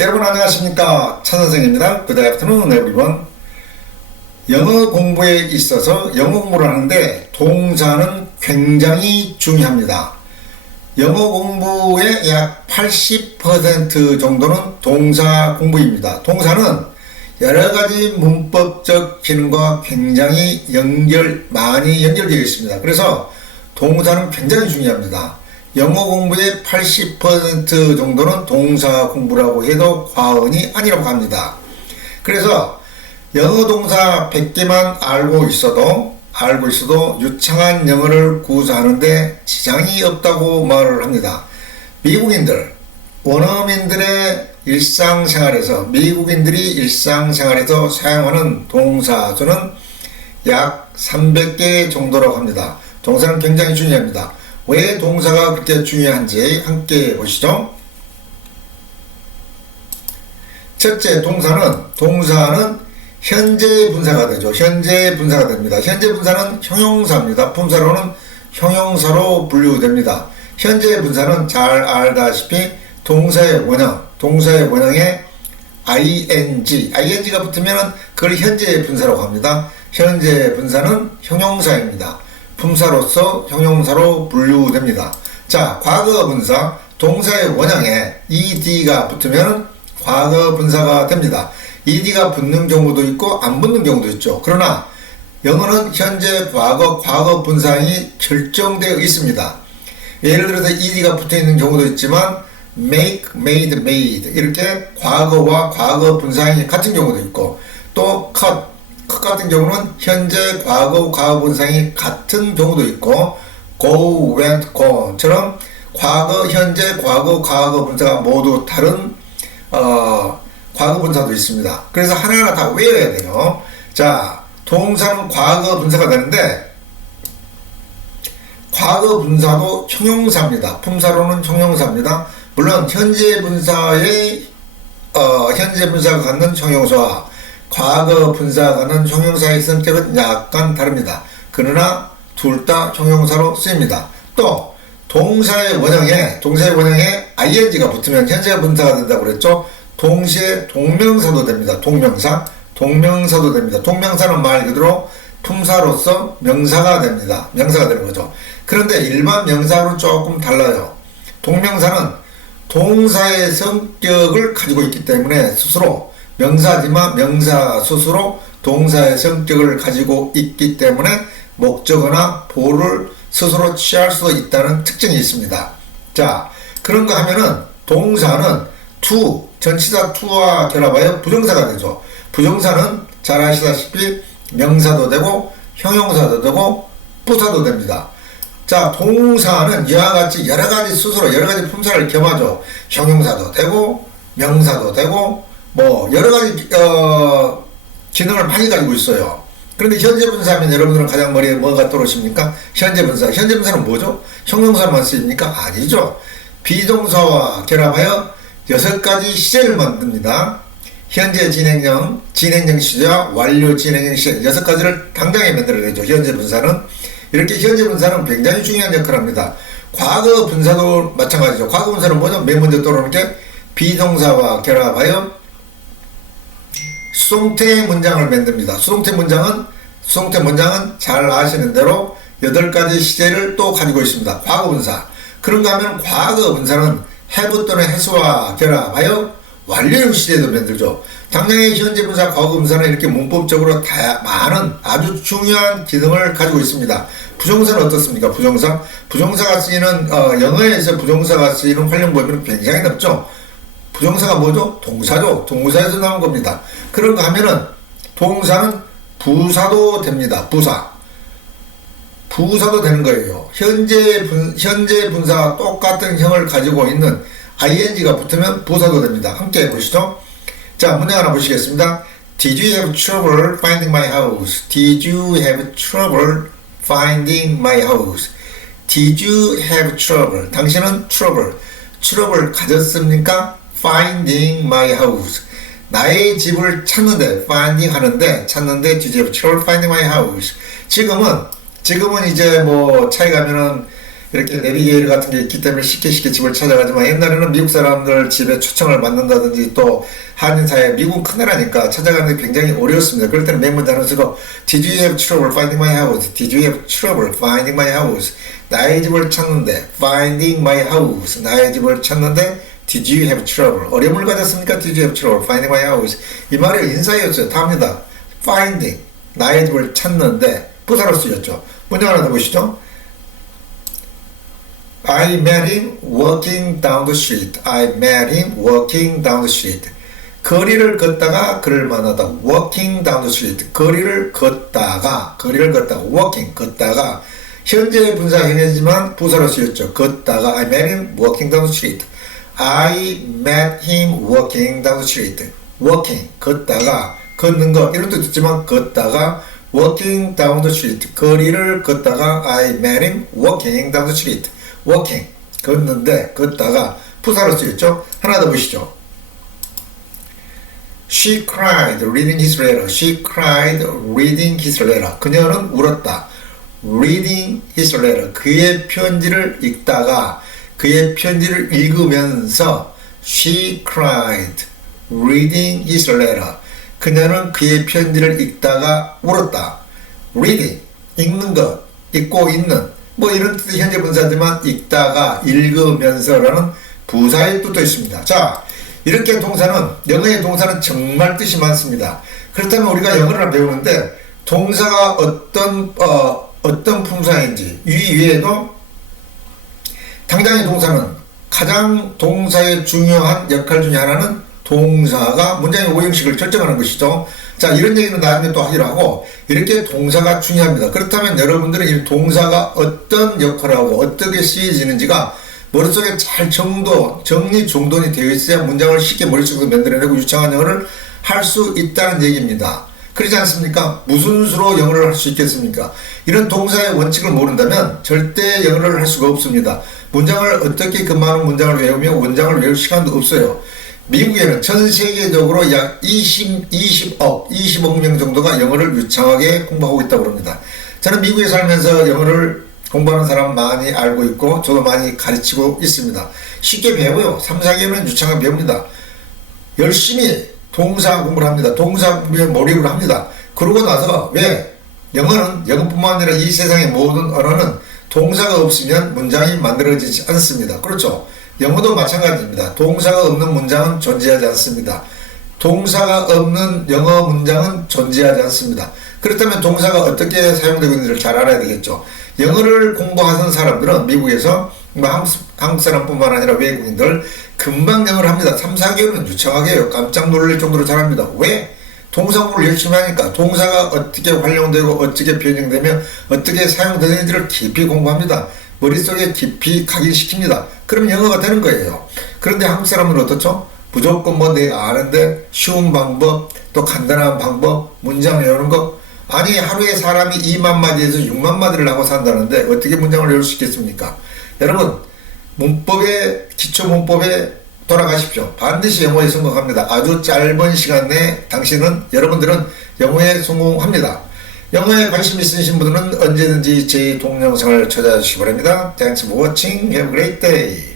여러분 안녕하십니까? 차선생입니다. Good afternoon, everyone. 영어 공부에 있어서 영어 공부를 하는데 동사는 굉장히 중요합니다. 영어 공부의 약 80% 정도는 동사 공부입니다. 동사는 여러가지 문법적 기능과 굉장히 많이 연결되어 있습니다. 그래서 동사는 굉장히 중요합니다. 영어 공부의 80% 정도는 동사 공부라고 해도 과언이 아니라고 합니다. 그래서 영어 동사 100개만 알고 있어도 유창한 영어를 구사하는데 지장이 없다고 말을 합니다. 미국인들, 원어민들의 미국인들이 일상생활에서 사용하는 동사 수는 약 300개 정도라고 합니다. 동사는 굉장히 중요합니다. 왜 동사가 그렇게 중요한지 함께 보시죠. 첫째, 동사는 현재 분사가 되죠. 현재 분사가 됩니다. 현재 분사는 형용사입니다. 품사로는 형용사로 분류됩니다. 현재 분사는 잘 알다시피 동사의 원형에 ing가 붙으면 그걸 현재 분사라고 합니다. 현재 분사는 형용사입니다. 품사로서 형용사로 분류됩니다. 자, 과거 분사, 동사의 원형에 ed가 붙으면 과거 분사가 됩니다. ed가 붙는 경우도 있고 안 붙는 경우도 있죠. 그러나 영어는 현재 과거 분사형이 결정되어 있습니다. 예를 들어서 ed가 붙어 있는 경우도 있지만 make, made 이렇게 과거와 과거 분사형이 같은 경우도 있고 또 cut 같은 경우는 현재 과거 분사형이 같은 경우도 있고 go, went, gone처럼 과거, 현재, 과거 분사가 모두 다른 과거 분사도 있습니다. 그래서 하나하나 다 외워야 돼요. 자, 동사는 과거 분사가 되는데 과거 분사도 형용사입니다. 품사로는 형용사입니다. 물론 현재 분사가 갖는 형용사와 과거 분사가 갖는 형용사의 성격은 약간 다릅니다. 그러나 둘 다 형용사로 쓰입니다. 또 동사의 원형에 ing가 붙으면 현재 분사가 된다고 그랬죠. 동시에 동명사도 됩니다. 동명사도 됩니다. 동명사는 말 그대로 품사로서 명사가 됩니다. 명사가 되는 거죠. 그런데 일반 명사하고는 조금 달라요. 동명사는 동사의 성격을 가지고 있기 때문에 스스로 명사지만 명사 스스로 동사의 성격을 가지고 있기 때문에 목적어나 보를 스스로 취할 수 있다는 특징이 있습니다. 자, 그런가 하면은 동사는 전치사 to와 결합하여 부정사가 되죠. 부정사는 잘 아시다시피 명사도 되고 형용사도 되고 부사도 됩니다. 자, 동사는 이와 같이 여러가지 품사를 겸하죠. 형용사도 되고 명사도 되고 여러가지 기능을 많이 가지고 있어요. 그런데 현재 분사하면 여러분들은 가장 머리에 뭐가 떠오르십니까? 현재 분사는 뭐죠? 형용사만 쓰입니까? 아니죠. 비동사와 결합하여 6가지 시제를 만듭니다. 현재 진행형 시제와 완료 진행형 시제 6가지를 당장에 만들어내죠. 현재 분사는 이렇게 현재 분사는 굉장히 중요한 역할을 합니다. 과거 분사도 마찬가지죠. 과거 분사는 뭐죠? 맨 먼저 떠오르는 게 비동사와 결합하여 수동태 문장을 만듭니다. 수동태 문장은 잘 아시는 대로 8가지 시제를 또 가지고 있습니다. 과거 분사. 그런가 하면 과거 분사는 have 또는 has와 결합하여 완료형 시제도 만들죠. 당장의 현재 분사, 과거 분사는 이렇게 문법적으로 많은 아주 중요한 기능을 가지고 있습니다. 부정사는 어떻습니까? 부정사가 쓰이는 영어에서 부정사가 쓰이는 활용 범위는 굉장히 넓죠. 부정사가 뭐죠? 동사죠. 동사에서 나온 겁니다. 그런가 하면은 동사는 부사도 됩니다. 부사도 되는 거예요. 현재 분사와 똑같은 형을 가지고 있는 ing가 붙으면 부사도 됩니다. 함께 해보시죠. 자, 문제 하나 보시겠습니다. Did you have trouble finding my house? Did you have trouble finding my house? Did you have trouble? 당신은 trouble 가졌습니까? Finding my house. 나의 집을 찾는데, finding 하는데, Did you have trouble finding my house? 지금은 이제 차에 가면은 이렇게 내비게이터 같은 게 있기 때문에 쉽게 집을 찾아가지만 옛날에는 미국 사람들 집에 초청을 받는다든지 또 한인사회 미국은 큰 나라니까 찾아가는 게 굉장히 어려웠습니다. 그럴 때는 맨 먼저 하는 쓰고 Did you have trouble finding my house? Did you have trouble finding my house? 나의 집을 찾는데 finding my house 나의 집을 찾는데 Did you have trouble? 어려움을 가졌습니까? Did you have trouble finding my house? 이 말이 인사였어요. 답니다. finding 나의 집을 찾는데 부사로 쓰였죠. 문장 하나 더 보시죠. I met him walking down the street. I met him walking down the street. 거리를 걷다가 그를 만나다. walking down the street. 거리를 걷다가 walking 걷다가 현재 분사 현재지만 부사로 쓰였죠. 걷다가 I met him walking down the street. I met him walking down the street. walking 걷다가 걷는 거 이런 뜻 있지만 걷다가 walking down the street 거리를 걷다가 I met him walking down the street. walking 걷는데 걷다가 부사로 쓰였죠. 하나 더 보시죠. She cried reading his letter. She cried reading his letter. 그녀는 울었다. reading his letter. 그의 편지를 읽다가 그의 편지를 읽으면서 she cried reading his letter. 그녀는 그의 편지를 읽다가 울었다. reading 읽는 것, 읽고 있는 뭐 이런 뜻의 현재 분사지만 읽다가 읽으면서라는 부사의 뜻도 있습니다. 자, 이렇게 동사는 영어의 동사는 정말 뜻이 많습니다. 그렇다면 우리가 영어를 배우는데 동사가 어떤 품사인지 이 외에도 당장의 동사는 가장 동사의 중요한 역할 중에 하나는 동사가 문장의 오형식을 결정하는 것이죠. 자, 이런 얘기는 나중에 또 하기로 하고 이렇게 동사가 중요합니다. 그렇다면 여러분들은 이 동사가 어떤 역할을 하고 어떻게 쓰여지는지가 머릿속에 잘 정리정돈이 되어 있어야 문장을 쉽게 머릿속에서 만들어내고 유창한 영어를 할 수 있다는 얘기입니다. 그렇지 않습니까? 무슨 수로 영어를 할 수 있겠습니까? 이런 동사의 원칙을 모른다면 절대 영어를 할 수가 없습니다. 문장을 어떻게 그 많은 문장을 외우며 원장을 외울 시간도 없어요. 미국에는 전 세계적으로 약 20억 명 정도가 영어를 유창하게 공부하고 있다고 합니다. 저는 미국에 살면서 영어를 공부하는 사람 많이 알고 있고 저도 많이 가르치고 있습니다. 쉽게 배워요. 3, 4개월은 유창하게 배웁니다. 열심히 동사 공부를 합니다. 동사 공부에 몰입을 합니다. 그러고 나서 왜? 영어뿐만 아니라 이 세상의 모든 언어는 동사가 없으면 문장이 만들어지지 않습니다. 그렇죠? 영어도 마찬가지입니다. 동사가 없는 문장은 존재하지 않습니다. 동사가 없는 영어 문장은 존재하지 않습니다. 그렇다면 동사가 어떻게 사용되고 있는지를 잘 알아야 되겠죠. 영어를 공부하는 사람들은 미국에서 한국 사람뿐만 아니라 외국인들 금방 영어를 합니다. 3, 4개월은 유창하게 해요. 깜짝 놀랄 정도로 잘합니다. 왜? 동사 공부를 열심히 하니까 동사가 어떻게 활용되고 어떻게 변형되며 어떻게 사용되는지를 깊이 공부합니다. 머릿속에 깊이 각인시킵니다. 그럼 영어가 되는 거예요. 그런데 한국 사람은 어떻죠? 무조건 뭐 내가 아는데 쉬운 방법, 또 간단한 방법, 문장 외우는 거. 아니 하루에 사람이 2만 마디에서 6만 마디를 하고 산다는데 어떻게 문장을 외울 수 있겠습니까? 여러분 기초 문법에 돌아가십시오. 반드시 영어에 성공합니다. 아주 짧은 시간 내에 여러분들은 영어에 성공합니다. 영어에 관심 있으신 분들은 언제든지 제 동영상을 찾아주시기 바랍니다. Thanks for watching. Have a great day.